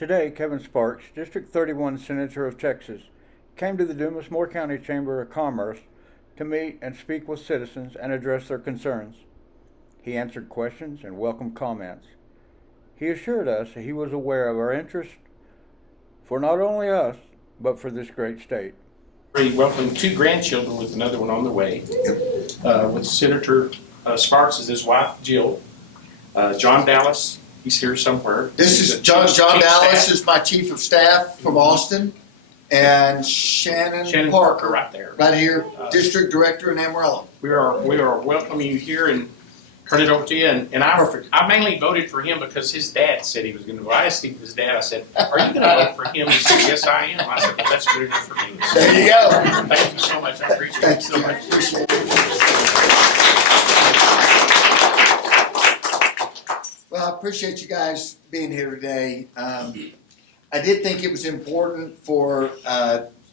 Today, Kevin Sparks, District 31 Senator of Texas, came to the Dumas County Chamber of Commerce to meet and speak with citizens and address their concerns. He answered questions and welcomed comments. He assured us that he was aware of our interest for not only us, but for this great state. We welcome two grandchildren with another one on the way, with Senator Sparks as his wife, Jill. John Dallas, he's here somewhere. This is John Dallas is my chief of staff from Austin, and Shannon Parker right there, right here, district director in Amarillo. We are welcoming you here and turn it over to you. And I mainly voted for him because his dad said he was going to vote. I asked him, his dad, I said, "Are you going to vote for him?" He said, "Yes, I am." I said, "Well, that's good enough for me." So, there you go. Thank you so much. I appreciate it so much. Well, I appreciate you guys being here today. I did think it was important for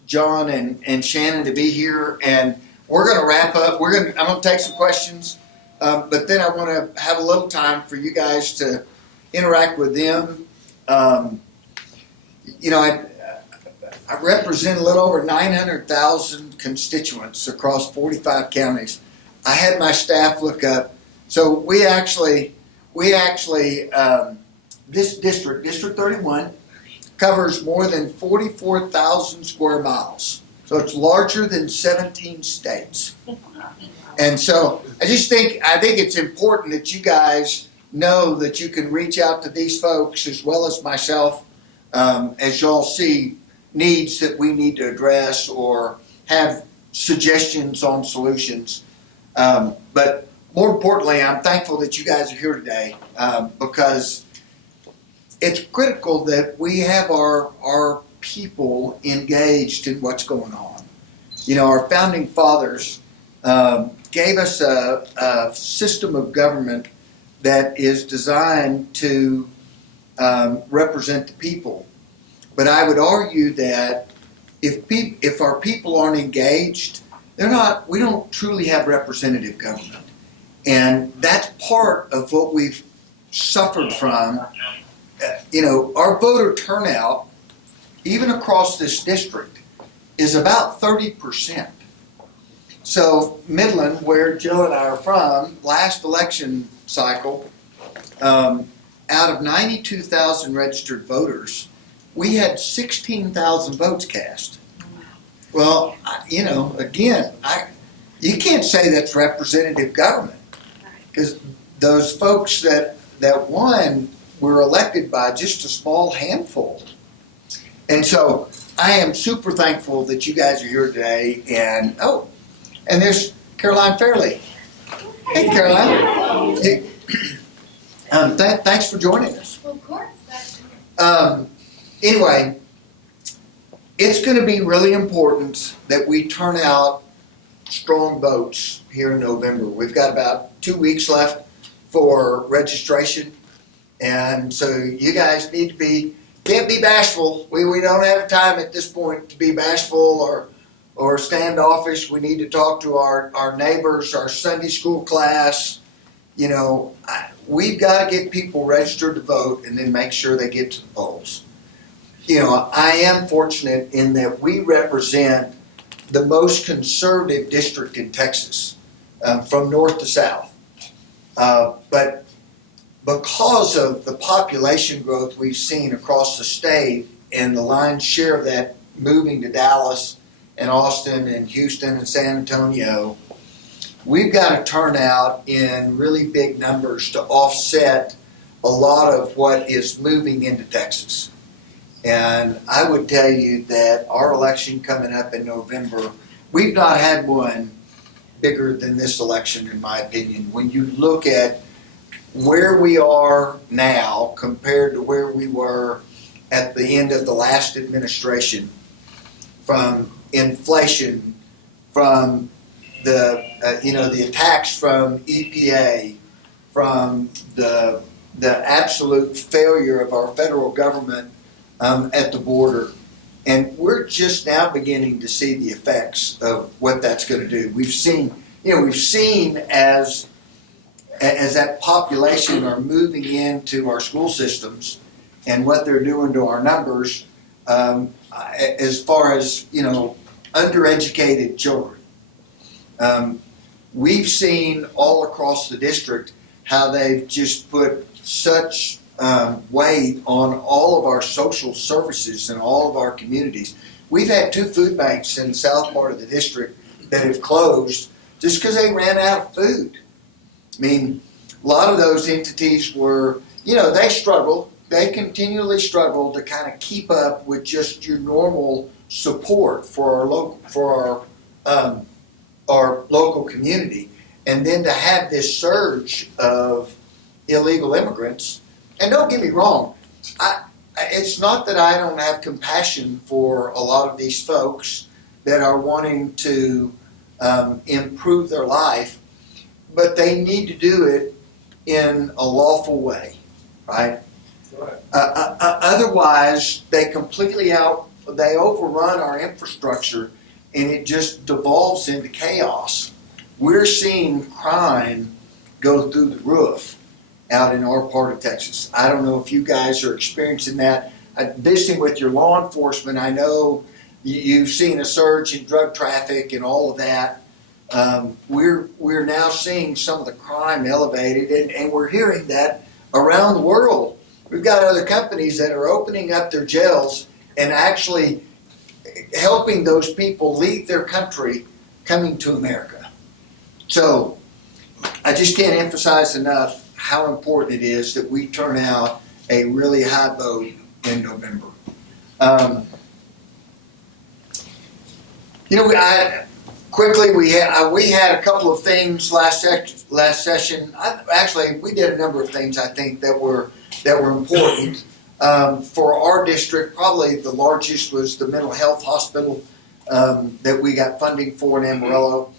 John and Shannon to be here, and we're going to wrap up. I'm going to take some questions, but then I want to have a little time for you guys to interact with them. I represent a little over 900,000 constituents across 45 counties. I had my staff look up. So we actually, this District 31, covers more than 44,000 square miles. So it's larger than 17 states. And so I think it's important that you guys know that you can reach out to these folks as well as myself as y'all see needs that we need to address or have suggestions on solutions. But more importantly, I'm thankful that you guys are here today because it's critical that we have our people engaged in what's going on. You know, our founding fathers gave us a system of government that is designed to represent the people. But I would argue that if our people aren't engaged, we don't truly have representative government. And that's part of what we've suffered from. Our voter turnout, even across this district, is about 30%. So Midland, where Joe and I are from, last election cycle, out of 92,000 registered voters, we had 16,000 votes cast. Well, again, you can't say that's representative government because those folks that won were elected by just a small handful. And so I am super thankful that you guys are here today. And there's Caroline Fairley. Hey, Caroline. Thanks for joining us. Well, of course. Anyway, it's going to be really important that we turn out strong votes here in November. We've got about 2 weeks left for registration. And so you guys can't be bashful. We don't have time at this point to be bashful or standoffish. We need to talk to our neighbors, our Sunday school class. We've got to get people registered to vote and then make sure they get to the polls. I am fortunate in that we represent the most conservative district in Texas, from north to south. But because of the population growth we've seen across the state and the lion's share of that moving to Dallas and Austin and Houston and San Antonio, we've got to turn out in really big numbers to offset a lot of what is moving into Texas. And I would tell you that our election coming up in November, we've not had one bigger than this election, in my opinion. When you look at where we are now compared to where we were at the end of the last administration, from inflation, from the attacks from EPA, from the absolute failure of our federal government at the border, and we're just now beginning to see the effects of what that's going to do. We've seen as that population are moving into our school systems and what they're doing to our numbers as far as, undereducated children. We've seen all across the district how they've just put such weight on all of our social services and all of our communities. We've had 2 food banks in the south part of the district that have closed just because they ran out of food. I mean, a lot of those entities were, they struggle. They continually struggle to kind of keep up with just your normal support for our local community, and then to have this surge of illegal immigrants. And don't get me wrong, it's not that I don't have compassion for a lot of these folks that are wanting to improve their life, but they need to do it in a lawful way, right? Otherwise, they overrun our infrastructure, and it just devolves into chaos. We're seeing crime go through the roof out in our part of Texas. I don't know if you guys are experiencing that. Visiting with your law enforcement, I know you've seen a surge in drug traffic and all of that. We're now seeing some of the crime elevated, and we're hearing that around the world. We've got other companies that are opening up their jails and actually helping those people leave their country coming to America. So I just can't emphasize enough how important it is that we turn out a really high vote in November. We had a couple of things last session. We did a number of things I think that were important. For our district, probably the largest was the mental health hospital that we got funding for in Amarillo.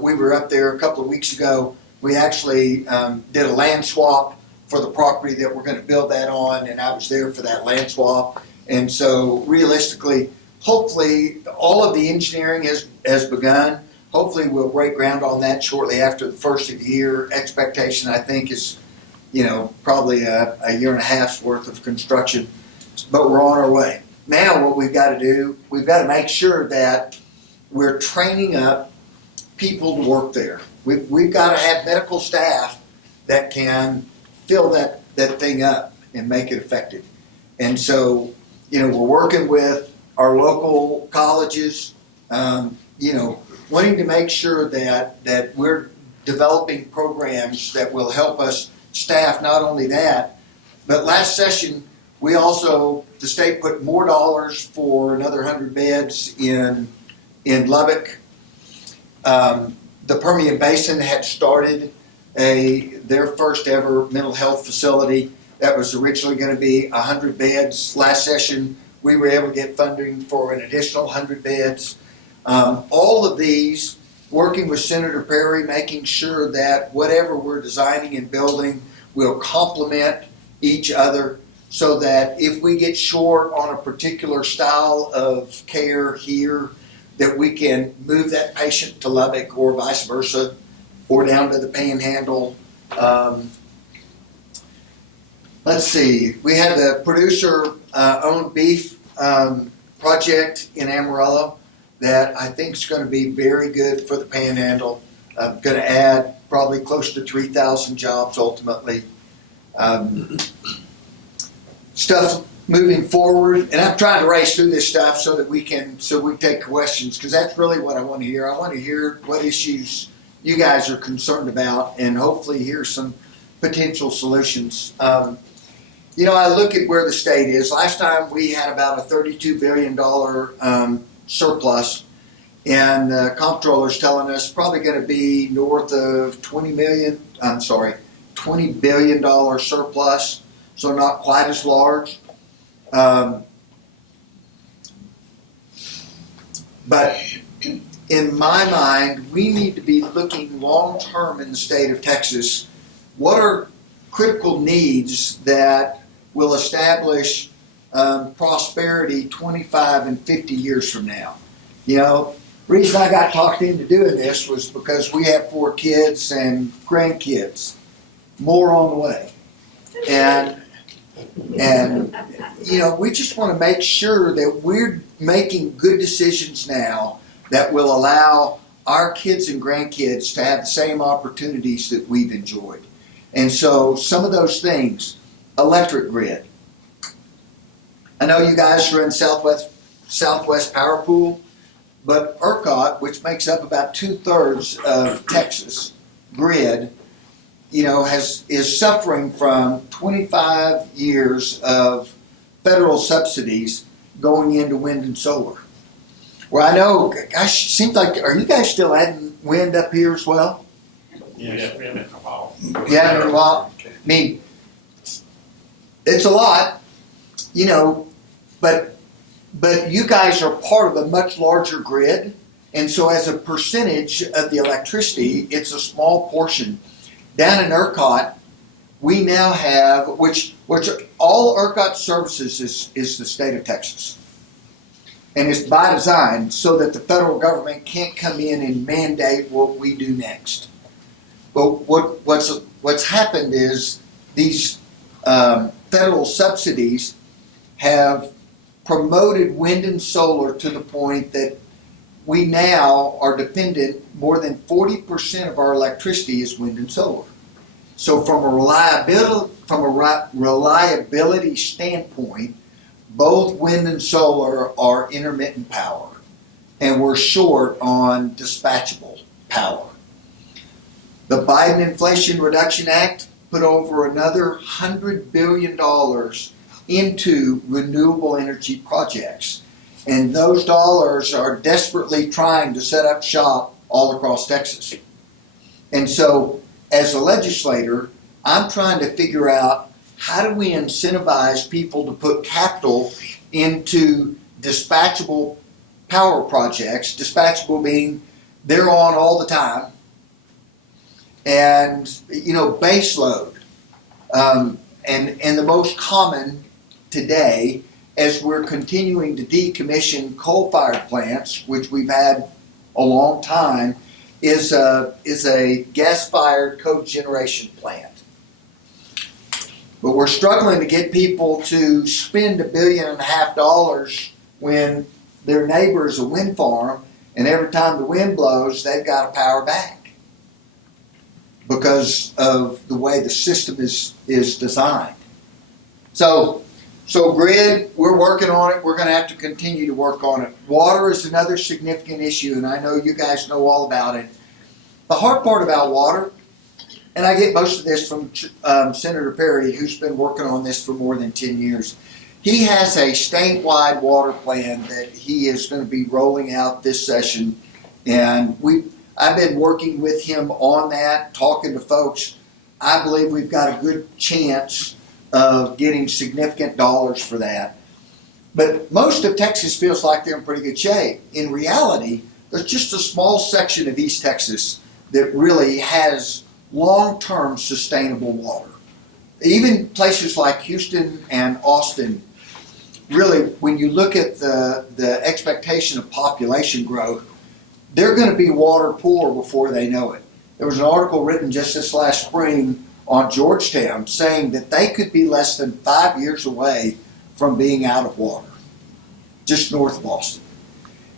We were up there a couple of weeks ago. We actually did a land swap for the property that we're going to build that on, and I was there for that land swap. And so realistically, hopefully all of the engineering has begun. Hopefully we'll break ground on that shortly after the first of the year. Expectation, I think, is probably a year and a half's worth of construction, but we're on our way. Now what we've got to do, we've got to make sure that we're training up people to work there. We've got to have medical staff that can fill that thing up and make it effective. And so, we're working with our local colleges, wanting to make sure that we're developing programs that will help us staff not only that, but last session the state put more dollars for another 100 beds in Lubbock. The Permian Basin had started their first ever mental health facility that was originally going to be 100 beds. Last session we were able to get funding for an additional 100 beds. All of these, working with Senator Perry, making sure that whatever we're designing and building will complement each other, so that if we get short on a particular style of care here, that we can move that patient to Lubbock or vice versa, or down to the Panhandle. Let's see, we had the producer-owned beef project in Amarillo that I think is going to be very good for the Panhandle. Going to add probably close to 3,000 jobs ultimately. Stuff moving forward, and I'm trying to race through this stuff so we take questions, because that's really what I want to hear. I want to hear what issues you guys are concerned about, and hopefully hear some potential solutions. I look at where the state is. Last time we had about a $32 billion surplus, and the comptroller's telling us probably going to be north of $20 billion surplus, so not quite as large. But in my mind, we need to be looking long term in the state of Texas. What are critical needs that will establish prosperity 25 and 50 years from now? The reason I got talked into doing this was because we have 4 kids and grandkids, more on the way. And And, you know, we just want to make sure that we're making good decisions now that will allow our kids and grandkids to have the same opportunities that we've enjoyed. And so some of those things, electric grid. I know you guys run Southwest Power Pool, but ERCOT, which makes up about 2/3 of Texas grid, you know, is suffering from 25 years of federal subsidies going into wind and solar. Well, I know, gosh, seems like, are you guys still adding wind up here as well? Yeah, we haven't in a while. Yeah, in a while. I mean, it's a lot, you know, but you guys are part of a much larger grid, and so as a percentage of the electricity, it's a small portion. Down in ERCOT, we now have, which all ERCOT services is the state of Texas. And it's by design so that the federal government can't come in and mandate what we do next. But what's happened is these federal subsidies have promoted wind and solar to the point that we now are dependent, more than 40% of our electricity is wind and solar. So from a reliability standpoint, both wind and solar are intermittent power, and we're short on dispatchable power. The Biden Inflation Reduction Act put over another $100 billion into renewable energy projects. And those dollars are desperately trying to set up shop all across Texas. And so, as a legislator, I'm trying to figure out how do we incentivize people to put capital into dispatchable power projects, dispatchable being they're on all the time, and, you know, base load. And the most common today, as we're continuing to decommission coal-fired plants, which we've had a long time, is a gas-fired cogeneration plant. But we're struggling to get people to spend $1.5 billion when their neighbor is a wind farm, and every time the wind blows, they've got to power back because of the way the system is designed. So grid, we're working on it. We're going to have to continue to work on it. Water is another significant issue, and I know you guys know all about it. The hard part about water, and I get most of this from Senator Perry, who's been working on this for more than 10 years. He has a statewide water plan that he is going to be rolling out this session, and I've been working with him on that, talking to folks. I believe we've got a good chance of getting significant dollars for that. But most of Texas feels like they're in pretty good shape. In reality, there's just a small section of East Texas that really has long-term sustainable water. Even places like Houston and Austin, really, when you look at the expectation of population growth, they're going to be water poor before they know it. There was an article written just this last spring on Georgetown saying that they could be less than 5 years away from being out of water, just north of Austin.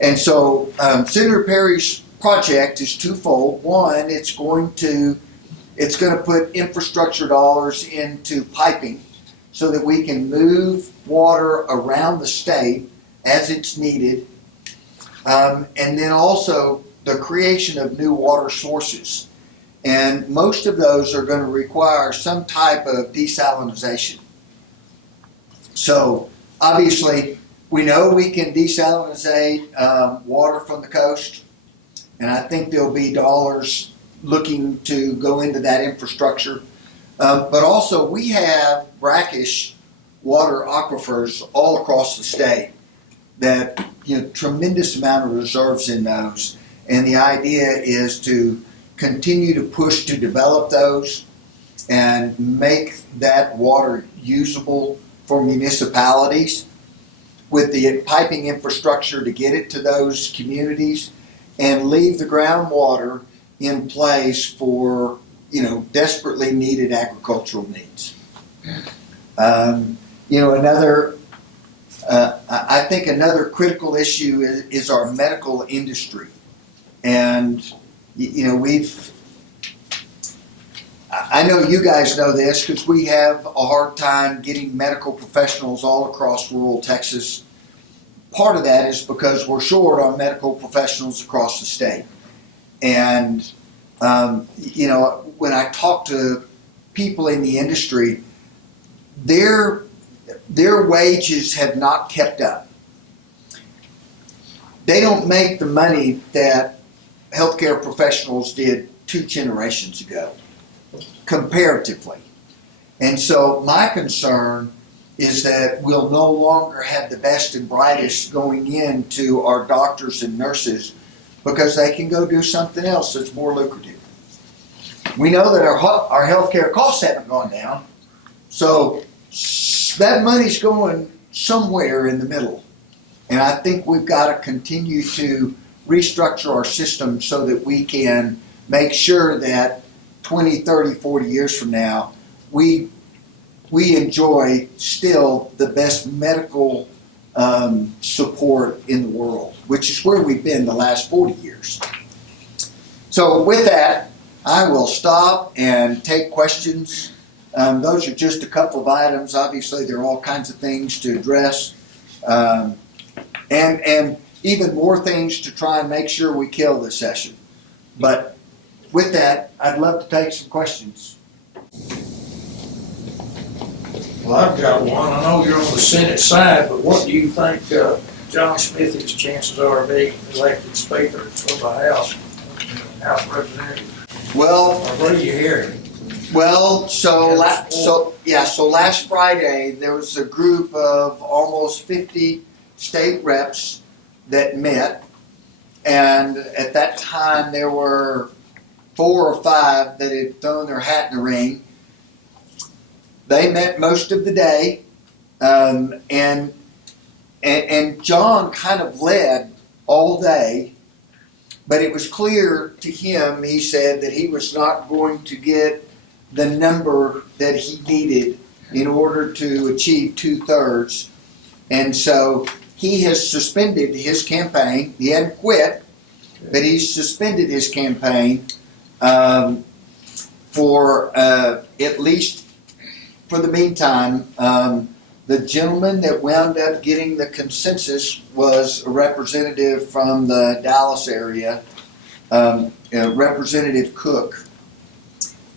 And so Senator Perry's project is twofold. One, it's going to put infrastructure dollars into piping so that we can move water around the state as it's needed. And then also the creation of new water sources. And most of those are going to require some type of desalinization. So obviously, we know we can desalinate water from the coast, and I think there'll be dollars looking to go into that infrastructure. But also, we have brackish water aquifers all across the state that, you know, tremendous amount of reserves in those. And the idea is to continue to push to develop those and make that water usable for municipalities with the piping infrastructure to get it to those communities and leave the groundwater in place for, you know, desperately needed agricultural needs. I think another critical issue is our medical industry. And, I know you guys know this because we have a hard time getting medical professionals all across rural Texas. Part of that is because we're short on medical professionals across the state. And, when I talk to people in the industry, their wages have not kept up. They don't make the money that healthcare professionals did 2 generations ago, comparatively. And so my concern is that we'll no longer have the best and brightest going into our doctors and nurses because they can go do something else that's more lucrative. We know that our healthcare costs haven't gone down, so that money's going somewhere in the middle. And I think we've got to continue to restructure our system so that we can make sure that 20, 30, 40 years from now, we enjoy still the best medical support in the world, which is where we've been the last 40 years. So with that, I will stop and take questions. Those are just a couple of items. Obviously, there are all kinds of things to address, and even more things to try and make sure we kill this session. But with that, I'd love to take some questions. Well, I've got one. I know you're on the Senate side, but what do you think John Smithy's chances are of being elected Speaker of the House of Representatives? Well, Or what are you hearing? Well, so last Friday there was a group of almost 50 state reps that met, and at that time there were 4 or 5 that had thrown their hat in the ring. They met most of the day, and John kind of led all day, but it was clear to him, he said, that he was not going to get the number that he needed in order to achieve 2/3. And so he has suspended his campaign. He hadn't quit, but he's suspended his campaign for at least for the meantime. The gentleman that wound up getting the consensus was a representative from the Dallas area, Representative Cook.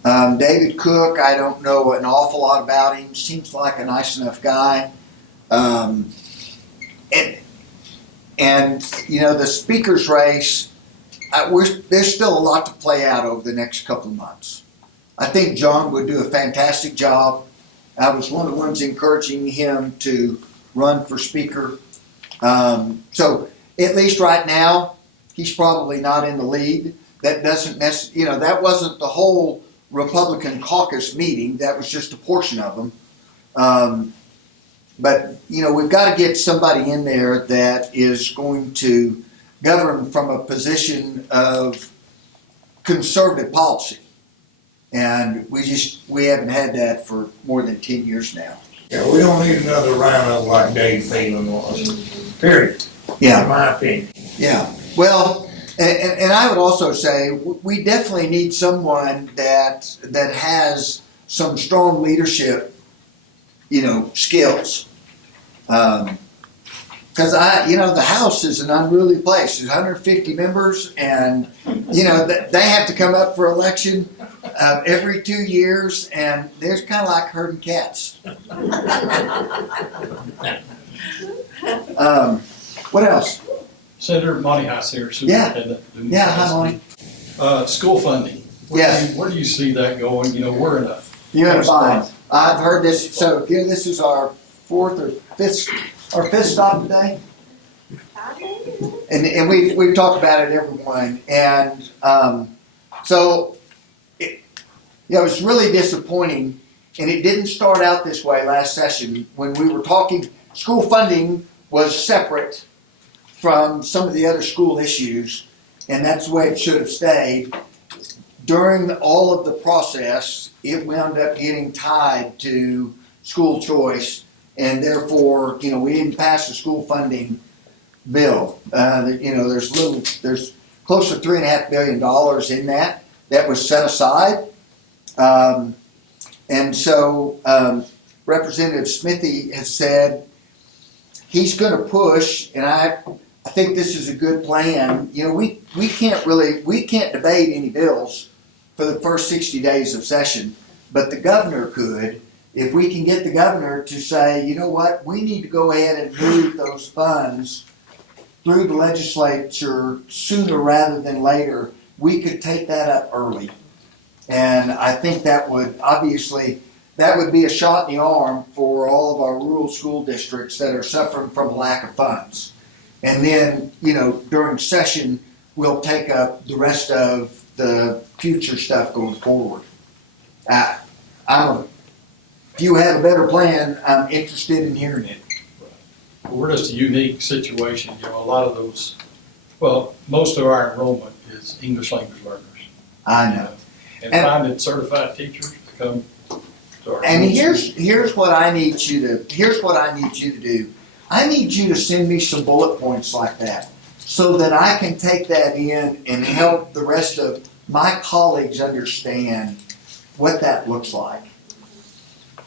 David Cook, I don't know an awful lot about him. Seems like a nice enough guy. And the speaker's race, there's still a lot to play out over the next couple of months. I think John would do a fantastic job. I was one of the ones encouraging him to run for speaker. So at least right now, he's probably not in the lead. That doesn't that wasn't the whole Republican caucus meeting. That was just a portion of them. But we've got to get somebody in there that is going to govern from a position of conservative policy. And we haven't had that for more than 10 years now. Yeah, we don't need another roundup like Dave Phelan was. Period. Yeah. In my opinion. Yeah. Well, and I would also say we definitely need someone that has some strong leadership, skills. Because the House is an unruly place. There's 150 members, and they have to come up for election every 2 years, and there's kind of like herding cats. What else? Senator Monty House here, Superintendent. Yeah, hi, Monty. School funding. Where do you see that going? We're in a bind. I've heard this. So here, this is our fifth stop today, and we've talked about it every morning. And so it was really disappointing, and it didn't start out this way last session when we were talking. School funding was separate from some of the other school issues, and that's the way it should have stayed. During all of the process, it wound up getting tied to school choice, and therefore, we didn't pass the school funding bill. There's close to $3.5 billion in that was set aside. And so Representative Smithy has said he's going to push, and I think this is a good plan. We can't debate any bills for the first 60 days of session, but the governor could, if we can get the governor to say, you know what, we need to go ahead and move those funds through the legislature sooner rather than later. We could take that up early. And I think that would be a shot in the arm for all of our rural school districts that are suffering from a lack of funds. And then, during session, we'll take up the rest of the future stuff going forward. If you have a better plan, I'm interested in hearing it. We're just a unique situation, a lot of those, most of our enrollment is English language learners. I know. And finding certified teachers to come to our And schools. here's what I need you to do. I need you to send me some bullet points like that so that I can take that in and help the rest of my colleagues understand what that looks like.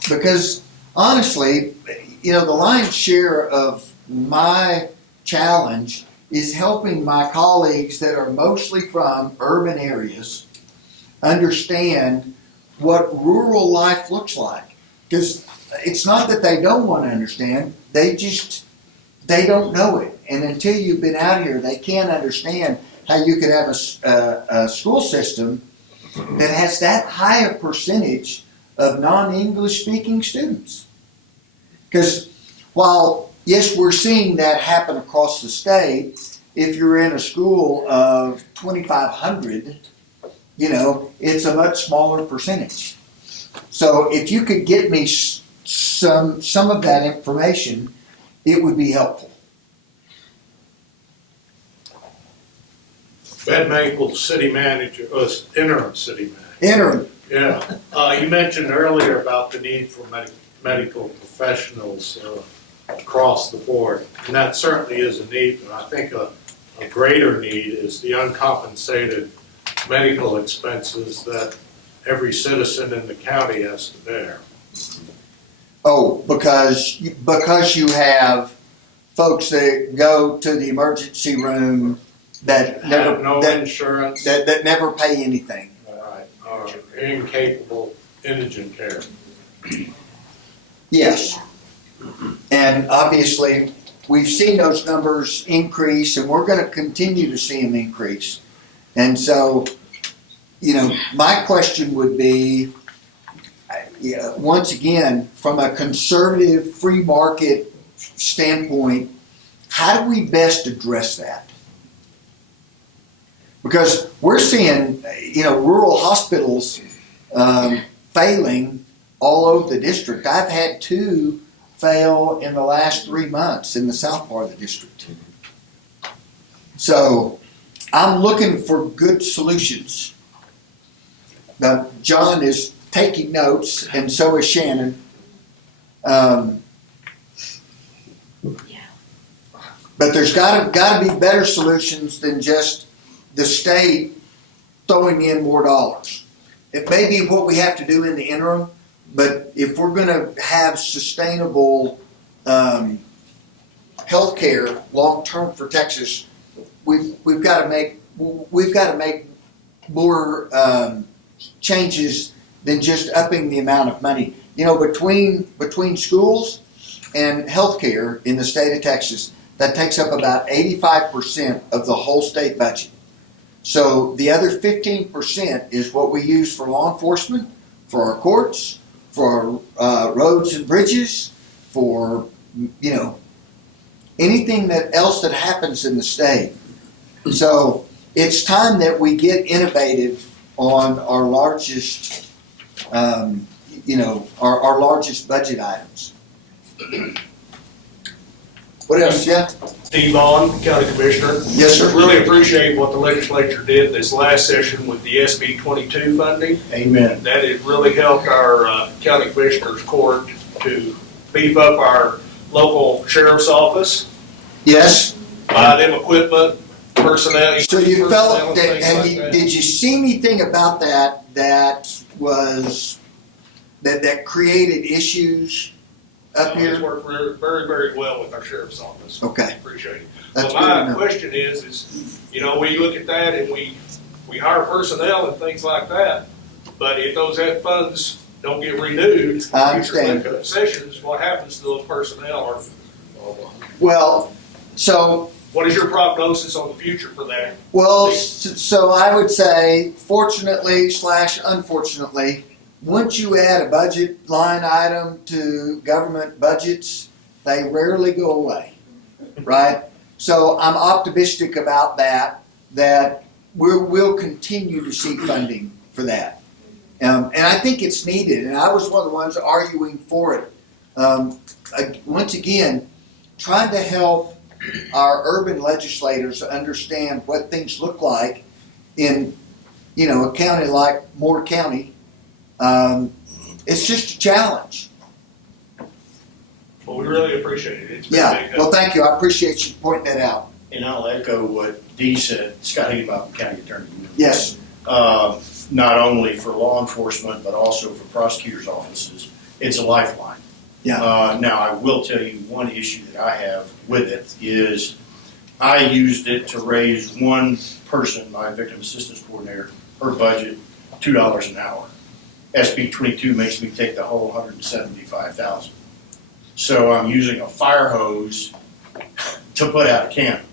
Because honestly, the lion's share of my challenge is helping my colleagues that are mostly from urban areas understand what rural life looks like. Because it's not that they don't want to understand, they don't know it. And until you've been out here, they can't understand how you could have a school system that has that high a percentage of non-English speaking students. Because while, yes, we're seeing that happen across the state, if you're in a school of 2,500, it's a much smaller percentage. So if you could get me some of that information, it would be helpful. Ben Maple, city manager, interim city manager. Interim. Yeah, you mentioned earlier about the need for medical professionals across the board, and that certainly is a need, but I think a greater need is the uncompensated medical expenses that every citizen in the county has to bear. Oh, because you have folks that go to the emergency room that Have no that insurance, never pay anything. right, are incapable indigent care. Yes. And obviously, we've seen those numbers increase, and we're going to continue to see them increase. And so, my question would be, once again, from a conservative free market standpoint, how do we best address that? Because we're seeing, rural hospitals failing all over the district. I've had 2 fail in the last 3 months in the south part of the district. So I'm looking for good solutions. Now, John is taking notes, and so is Shannon. But there's got to be better solutions than just the state throwing in more dollars. It may be what we have to do in the interim, but if we're going to have sustainable health care long term for Texas, we've got to make more changes than just upping the amount of money. Between schools and health care in the state of Texas, that takes up about 85% of the whole state budget. So the other 15% is what we use for law enforcement, for our courts, for roads and bridges, for anything else that happens in the state. So it's time that we get innovative on our largest, our largest budget items. What else, Jeff? Steve Vaughn, County Commissioner. Yes, sir. Really appreciate what the legislature did this last session with the SB 22 funding. Amen. That has really helped our county commissioners court to beef up our local sheriff's office, Yes? buy them equipment, personnel. So you personnel felt and that, things and like you, that. did you see anything about that was, that created issues up It's here? worked very, very well with our sheriff's office. Okay, Appreciate it. that's But good to my know. question is, you know, we look at that and we hire personnel and things like that, but if those funds don't get renewed, I future understand. sessions, what happens to those personnel? Or Well, so, what is your prognosis on the future for that? so I would say, fortunately / unfortunately, once you add a budget line item to government budgets, they rarely go away, right? So I'm optimistic about that we'll continue to see funding for that. And I think it's needed, and I was one of the ones arguing for it. Once again, trying to help our urban legislators understand what things look like in, a county like Moore County. It's just a challenge. Well, we really appreciate it. It's been a Yeah, big help. well, thank you. I appreciate you pointing that out. And I'll echo what Dee said, Scott Higginbotham, County Attorney. Yes. Not only for law enforcement, but also for prosecutors' offices. It's a lifeline. Yeah. Now, I will tell you one issue that I have with it is I used it to raise one person, my victim assistance coordinator, her budget, $2 an hour. SB 22 makes me take the whole $175,000. So I'm using a fire hose to put out a cannon.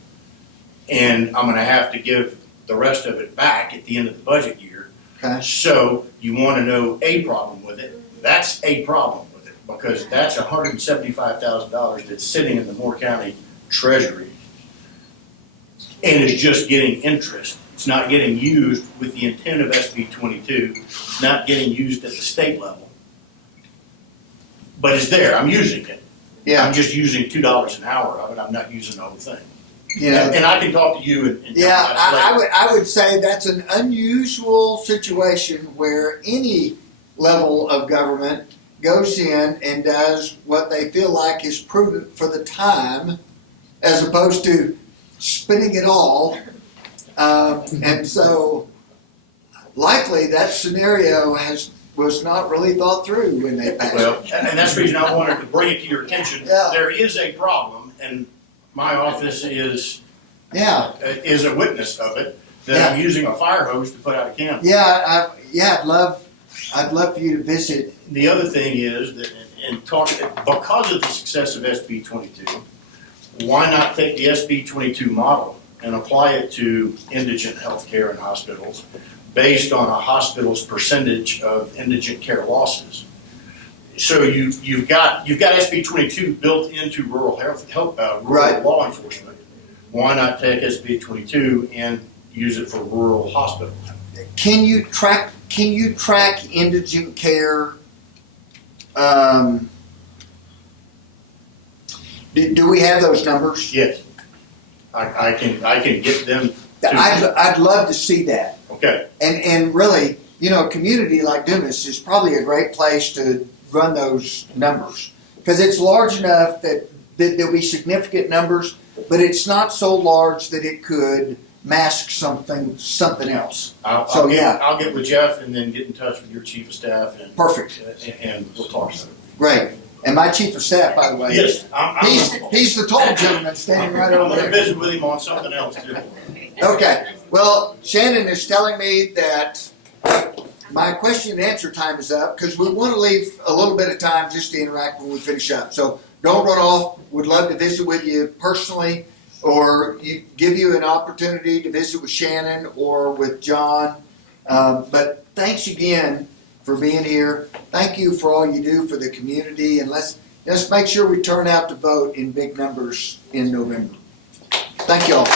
And I'm gonna have to give the rest of it back at the end of the budget year. Okay. So you wanna know a problem with it, that's a problem with it, because that's $175,000 that's sitting in the Moore County Treasury and is just getting interest. It's not getting used with the intent of SB 22, it's not getting used at the state level. But it's there, I'm using it. Yeah. I'm just using $2 an hour of it, I'm not using the whole thing. You know, And I can talk to you and. yeah, I would say that's an unusual situation where any level of government goes in and does what they feel like is prudent for the time, as opposed to spending it all. And so, likely that scenario was not really thought through when they passed Well, it. and that's the reason I wanted to bring it to your attention. Yeah. There is a problem, and my office is Yeah, a witness of it, that I'm using a fire hose to put out a cannon. I'd love for you to visit. The other thing is that, because of the success of SB 22, why not take the SB 22 model and apply it to indigent healthcare in hospitals based on a hospital's percentage of indigent care losses? So you've got SB 22 built into rural rural Right. law enforcement. Why not take SB 22 and use it for rural hospitals? Can you track indigent care? Do we have those numbers? Yes, I can get them. To I'd love to see that. Okay. And really, a community like Dumas is probably a great place to run those numbers, because it's large enough that there'll be significant numbers, but it's not so large that it could mask something else. I'll get with Jeff and then get in touch with your chief of staff and. Perfect. And we'll talk about it. Great. And my chief of staff, by the way. Yes, He's the tall gentleman standing right I'm over gonna there. visit with him on something else too. Okay, well, Shannon is telling me that my question and answer time is up, because we want to leave a little bit of time just to interact when we finish up. So don't run off. Would love to visit with you personally, or give you an opportunity to visit with Shannon or with John. But thanks again for being here. Thank you for all you do for the community, and let's make sure we turn out to vote in big numbers in November. Thank you all.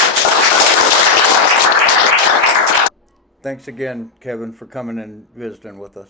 Thanks again, Kevin, for coming and visiting with us.